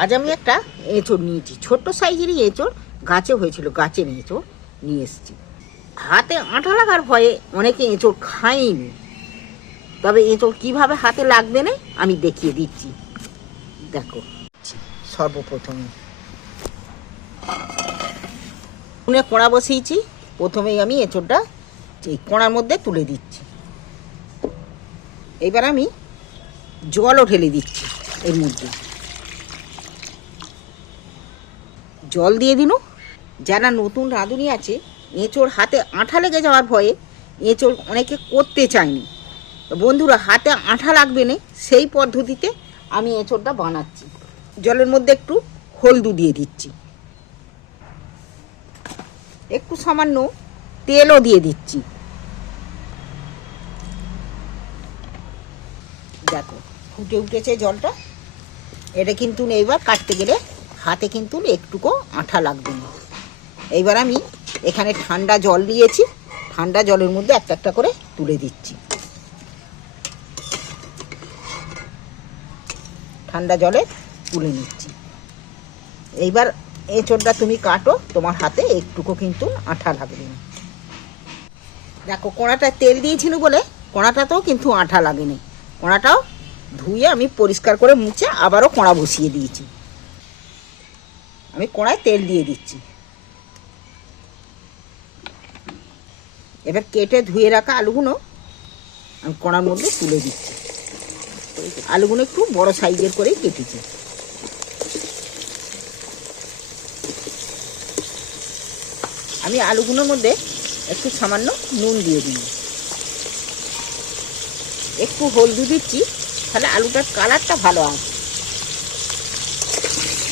আজ আমি একটা এঁচড় নিয়েছি। ছোট্ট সাইজেরই এঁচড় গাছে হয়েছিল গাছের এঁচড় নিয়ে এসেছি। হাতে আঠা লাগার ভয়ে অনেকে এঁচড় খায়নি। তবে এঁচড় কীভাবে হাতে লাগবে না আমি দেখিয়ে দিচ্ছি। দেখো। সর্বপ্রথমে। উনুনে কড়া বসিয়েছি। প্রথমেই আমি এঁচড়টা এই কড়ার মধ্যে তুলে দিচ্ছি। এবার আমি জলও ঢেলে দিচ্ছি এর মধ্যে। জল দিয়ে দিনু। যারা নতুন রাঁধুনি আছে, এঁচোড় হাতে আঠা লেগে যাওয়ার ভয়ে এঁচোড় অনেকে করতে চায়নি। বন্ধুরা, হাতে আঠা লাগবে না, সেই পদ্ধতিতে আমি এঁচোড়টা বানাচ্ছি। জলের মধ্যে একটু হলদু দিয়ে দিচ্ছি। একটু সামান্য তেলও দিয়ে দিচ্ছি। দেখো, ফুটে উঠেছে জলটা। এটা কিন্তু এইবার কাটতে গেলে হাতে কিন্তু একটুকু আঠা লাগবে না। এইবার আমি এখানে ঠান্ডা জল দিয়েছি। ঠান্ডা জলের মধ্যে একটা একটা করে তুলে দিচ্ছি। ঠান্ডা জলে তুলে নিচ্ছি। এইবার এঁচড়টা তুমি কাটো, তোমার হাতে একটুকু কিন্তু আঠা লাগবে না। দেখো কড়াটা তেল দিয়েছিল বলে কড়াটাতেও কিন্তু আঠা লাগেনি। কড়াটাও ধুয়ে আমি পরিষ্কার করে মুছে আবারও কড়া বসিয়ে দিয়েছি। আমি কড়ায় তেল দিয়ে দিচ্ছি। এবার কেটে ধুয়ে রাখা আলুগুলো আমি কড়ার মধ্যে তুলে দিচ্ছি। আলুগুলো একটু বড় সাইজের করেই কেটেছি। আমি আলুগুলোর মধ্যে একটু সামান্য নুন দিয়ে দিই একটু হলদি দিচ্ছি, তাহলে আলুটার কালারটা ভালো আসবে।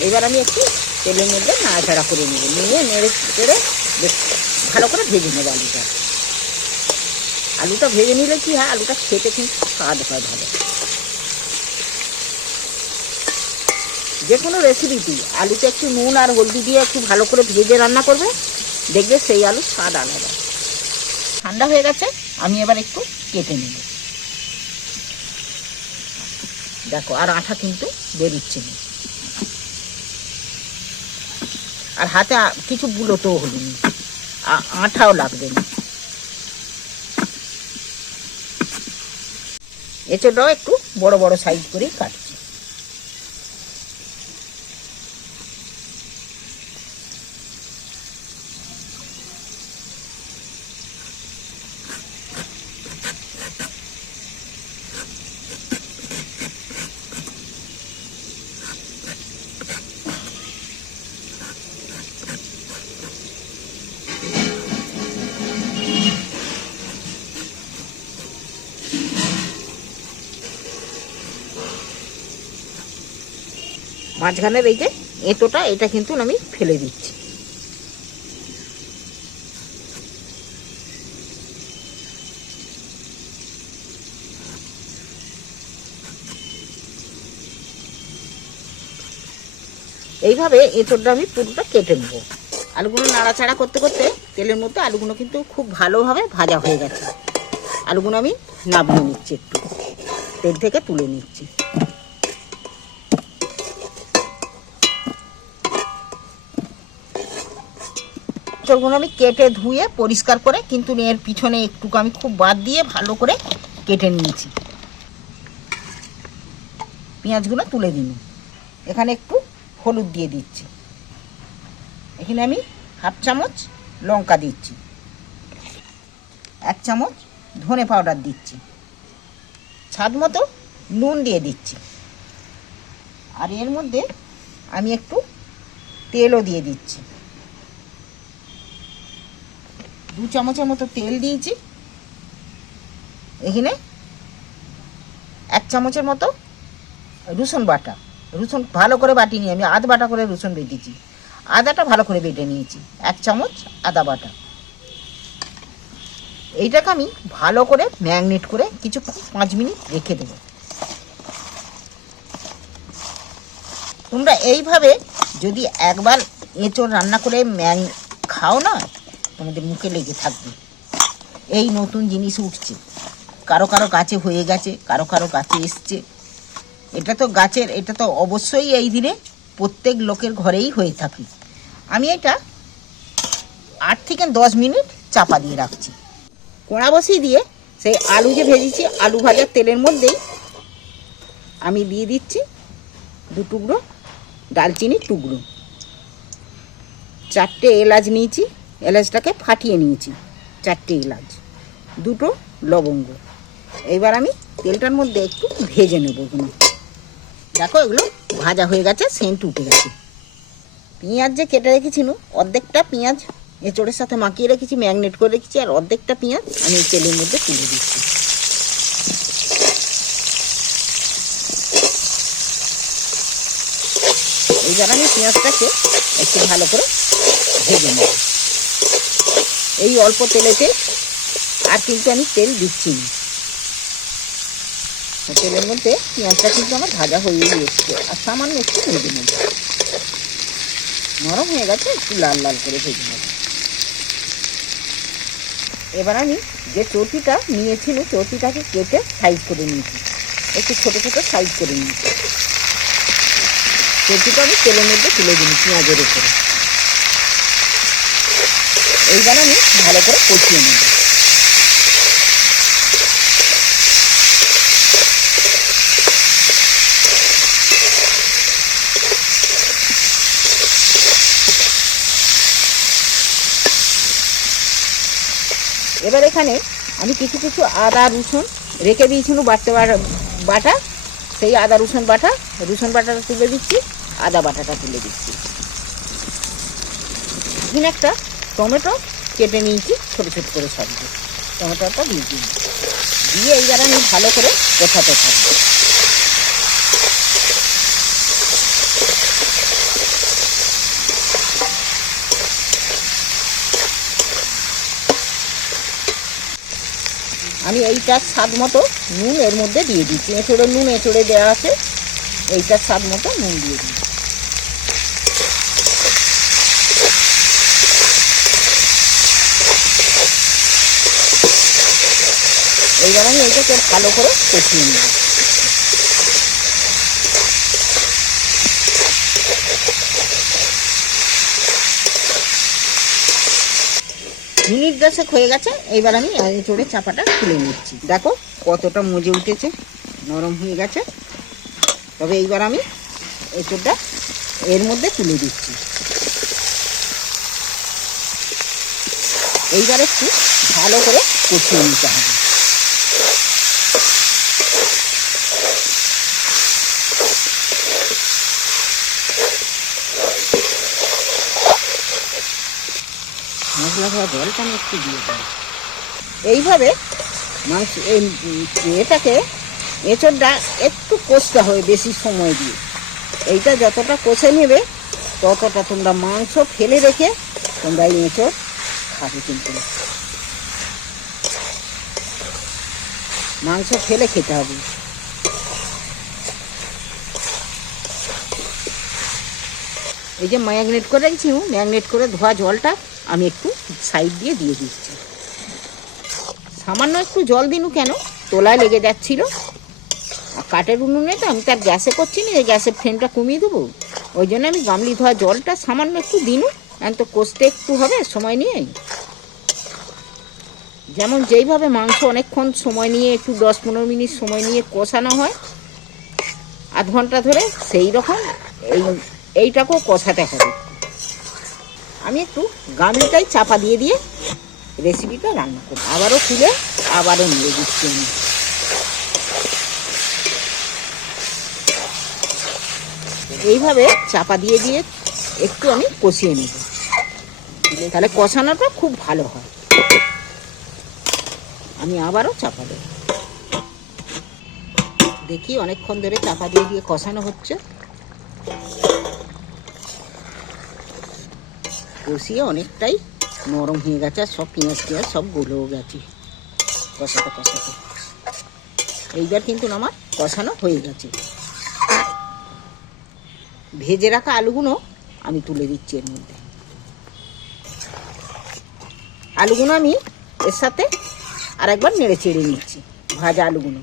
এবার আমি একটু তেলের মধ্যে নাড়াচাড়া করে নেব। নিয়ে নেড়ে চেড়ে বেশ ভালো করে ভেজে নেব আলুটা। আলুটা ভেজে নিলে কি হয়, আলুটা খেতে কিন্তু স্বাদ হয় ভালো। যে কোনো রেসিপিটি আলুতে একটু নুন আর হলদি দিয়ে একটু ভালো করে ভেজে রান্না করবে, দেখবে সেই আলু স্বাদ আলাদা। ঠান্ডা হয়ে গেছে, আমি এবার একটু কেটে নেব। দেখো, আর আঠা কিন্তু বেরোচ্ছে না। আর হাতে কিছু বুলোতেও হলিনি। আঠাও লাগবে না। এছাড়াও একটু বড় বড় সাইজ করেই কাটছি। মাঝখানের এই যে এঁটোটা, এটা কিন্তু আমি ফেলে দিচ্ছি। এইভাবে এঁচোড়টা আমি পুরোটা কেটে নেব। আলুগুলো নাড়াচাড়া করতে করতে তেলের মধ্যে আলুগুলো কিন্তু খুব ভালোভাবে ভাজা হয়ে গেছে। আলুগুলো আমি নামিয়ে নিচ্ছি একটু। তেল থেকে তুলে নিচ্ছি। এঁচড়গুলো আমি কেটে ধুয়ে পরিষ্কার করে, কিন্তু এর পিছনে একটুকু আমি খুব বাদ দিয়ে ভালো করে কেটে নিয়েছি। পেঁয়াজগুলো তুলে দিন এখানে একটু হলুদ দিয়ে দিচ্ছি। এখানে আমি হাফ চামচ লঙ্কা দিচ্ছি। এক চামচ ধনে পাউডার দিচ্ছি। স্বাদ মতো নুন দিয়ে দিচ্ছি। আর এর মধ্যে আমি একটু তেলও দিয়ে দিচ্ছি। দু চামচের মতো তেল দিয়েছি। এখানে এক চামচের মতো রসুন বাটা। রসুন ভালো করে বাটিনি আমি আধ বাটা করে রসুন বেটেছি। আদাটা ভালো করে বেটে নিয়েছি। এক চামচ আদা বাটা। এইটাকে আমি ভালো করে ম্যাগনেট করে কিছু পাঁচ মিনিট রেখে দেবো। তোমরা এইভাবে যদি একবার এঁচড় রান্না করে ম্যাং খাও না তোমাদের মুখে লেগে থাকবে। এই নতুন জিনিস উঠছে। কারও কারও গাছে হয়ে গেছে, কারও কারও গাছে এসছে। এটা তো গাছের, এটা তো অবশ্যই এই দিনে প্রত্যেক লোকের ঘরেই হয়ে থাকে। আমি এটা আট থেকে দশ মিনিট চাপা দিয়ে রাখছি। কোড়া বসিয়ে দিয়ে সেই আলু যে ভেজেছি, আলু ভাজার তেলের মধ্যেই আমি দিয়ে দিচ্ছি দু টুকরো ডালচিনির টুকরো। চারটে এলাচ নিয়েছি এলাচটাকে ফাটিয়ে নিয়েছি, চারটে এলাচ, দুটো লবঙ্গ। এইবার আমি তেলটার মধ্যে একটু ভেজে নেব এগুলো। দেখো এগুলো ভাজা হয়ে গেছে, সেন্ট উঠে গেছে। পেঁয়াজ যে কেটে রেখেছি রেখেছিল অর্ধেকটা পেঁয়াজ এঁচড়ের সাথে মাখিয়ে রেখেছি, ম্যাগনেট করে রেখেছি, আর অর্ধেকটা পেঁয়াজ আমি তেলের মধ্যে তুলে দিচ্ছি। এইবার আমি পেঁয়াজটাকে একটু ভালো করে ভেজে নেব। এই অল্প তেলেতে আর কিন্তু আমি তেল দিচ্ছি না। তেলের মধ্যে পেঁয়াজটা কিন্তু আমার ভাজা হয়ে এসছে আর সামান্য একটু ভেজে নেব। নরম হয়ে গেছে, একটু লাল লাল করে ভেজে নেব। এবার আমি যে চটিটা নিয়েছিল, চটিটাকে কেটে সাইজ করে নিয়েছি। একটু ছোটো ছোটো সাইজ করে নিয়েছি। চটিটা আমি তেলের মধ্যে তুলে দিই পেঁয়াজের উপরে। এইবার আমি ভালো করে কষিয়ে নেব। এবার এখানে আমি কিছু কিছু আদা, রসুন রেখে দিয়েছিল বাটতে বাটা। সেই আদা, রসুন বাটা, রসুন বাটাটা তুলে দিচ্ছি, আদা বাটাটা তুলে দিচ্ছি। একটা টমেটো কেটে নিয়েছি, ছোটো ছোটো করে সবজি টমেটোটা দিয়ে দিই। দিয়ে এইবার আমি ভালো করে কোথাতে থাকব। আমি এইটার স্বাদ মতো নুন এর মধ্যে দিয়ে দিচ্ছি। এঁচড়ে নুন এঁচড়ে দেওয়া আছে এইটার স্বাদ মতো নুন দিয়ে দিই এইবার আমি এইটাকে ভালো করে কষিয়ে নেব। মিনিট দশেক হয়ে গেছে, এইবার আমি চড়ে চাপাটা তুলে নিচ্ছি। দেখো কতটা মজে উঠেছে, নরম হয়ে গেছে। তবে এইবার আমি এঁচড়টা এর মধ্যে তুলে দিচ্ছি। এইবার একটু ভালো করে কষিয়ে নিতে হবে। মশলা ধোয়া জলটা আমি একটু দিয়ে দিই। এইভাবে মাংস, এই এটাকে এঁচড়টা একটু কষতে হবে বেশি সময় দিয়ে। এইটা যতটা কষে নেবে, ততটা তোমরা মাংস ফেলে রেখে তোমরা এই এঁচড় খাবে কিন্তু। মাংস ফেলে খেতে হবে। এই যে ম্যাগনেট করে রেখেছি ম্যাগনেট করে ধোয়া জলটা আমি একটু সাইড দিয়ে দিয়ে দিচ্ছি। সামান্য একটু জল দিনু কেন? তোলায় লেগে যাচ্ছিল। আর কাঠের উনুনে তো আমি তার গ্যাসে করছি না গ্যাসের ফ্লেমটা কমিয়ে দেবো। ওই জন্য আমি গামলি ধোয়া জলটা সামান্য একটু দিনু, এখন তো কষতে একটু হবে, সময় নিয়ে। যেমন যেইভাবে মাংস অনেকক্ষণ সময় নিয়ে, একটু দশ পনেরো মিনিট সময় নিয়ে কষানো হয়, আধ ঘণ্টা ধরে সেই রকম এই, এইটাকেও কষাতে হবে। আমি একটু গামলিটাই চাপা দিয়ে দিয়ে রেসিপিটা রান্না করব। আবারও খুলে আবারও নিয়ে দিচ্ছি আমি। এইভাবে চাপা দিয়ে দিয়ে একটু আমি কষিয়ে নেব। তাহলে কষানোটা খুব ভালো হয়। আমি আবারও চাপা দেব। দেখি অনেকক্ষণ ধরে চাপা দিয়ে দিয়ে কষানো হচ্ছে। কষিয়ে অনেকটাই নরম হয়ে গেছে, আর সব পেঁয়াজ পেঁয়াজ সব গলেও গেছে। কষাতে কষাতে। এইবার কিন্তু আমার কষানো হয়ে গেছে। ভেজে রাখা আলুগুলো আমি তুলে দিচ্ছি এর মধ্যে। আলুগুলো আমি এর সাথে আরেকবার নেড়ে চেড়ে নিচ্ছি, ভাজা আলুগুলো।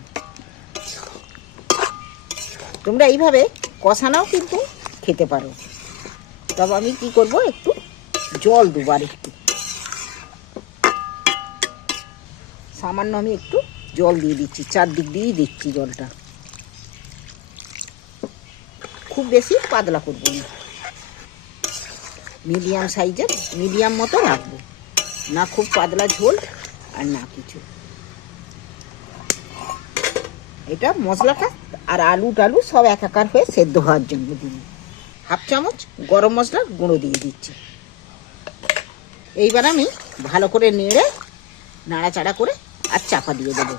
তোমরা এইভাবে কষানাও কিন্তু খেতে পারো। তবে আমি কি করব, একটু জল দেবো আর একটু। সামান্য আমি একটু জল দিয়ে দিচ্ছি, চারদিক দিয়েই দিচ্ছি জলটা। খুব বেশি পাতলা করব না। মিডিয়াম সাইজের, মিডিয়াম মতো রাখব। না খুব পাতলা ঝোল আর না কিছু। এটা মশলাটা আর আলু টালু সব একাকার হয়ে সেদ্ধ হওয়ার জন্য দিন হাফ চামচ গরম মশলা গুঁড়ো দিয়ে দিচ্ছি। এইবার আমি ভালো করে নেড়ে, নাড়াচাড়া করে আর চাপা দিয়ে দেবো।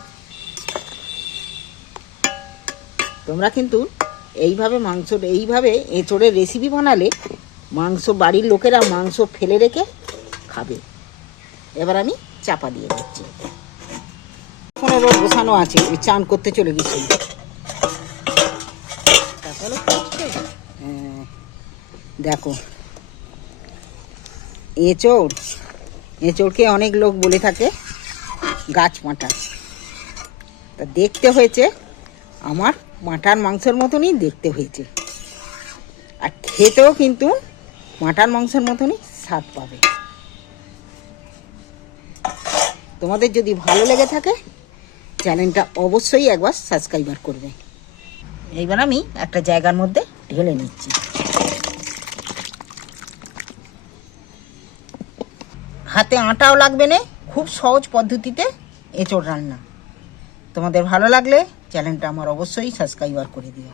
তোমরা কিন্তু এইভাবে মাংস, এইভাবে এঁচড়ের রেসিপি বানালে মাংস বাড়ির লোকেরা মাংস ফেলে রেখে খাবে। এবার আমি চাপা দিয়ে দিচ্ছি। পনেরো বসানো আছে, ওই চান করতে চলে গেছি। দেখো। এঁচড়। এঁচড়কে অনেক লোক বলে থাকে, গাছ মাটা। তা দেখতে হয়েছে, আমার মাটার মাংসের মতনই দেখতে হয়েছে। আর খেতেও কিন্তু মাটার মাংসের মতনই স্বাদ পাবে। তোমাদের যদি ভালো লেগে থাকে, চ্যানেলটা অবশ্যই একবার সাবস্ক্রাইবার করবে। এইবার আমি একটা জায়গার মধ্যে ঢেলে নিচ্ছি। হাতে আটাও লাগবে না। খুব সহজ পদ্ধতিতে এঁচড় রান্না। তোমাদের ভালো লাগলে চ্যানেলটা আমার অবশ্যই সাবস্ক্রাইবার করে দিও।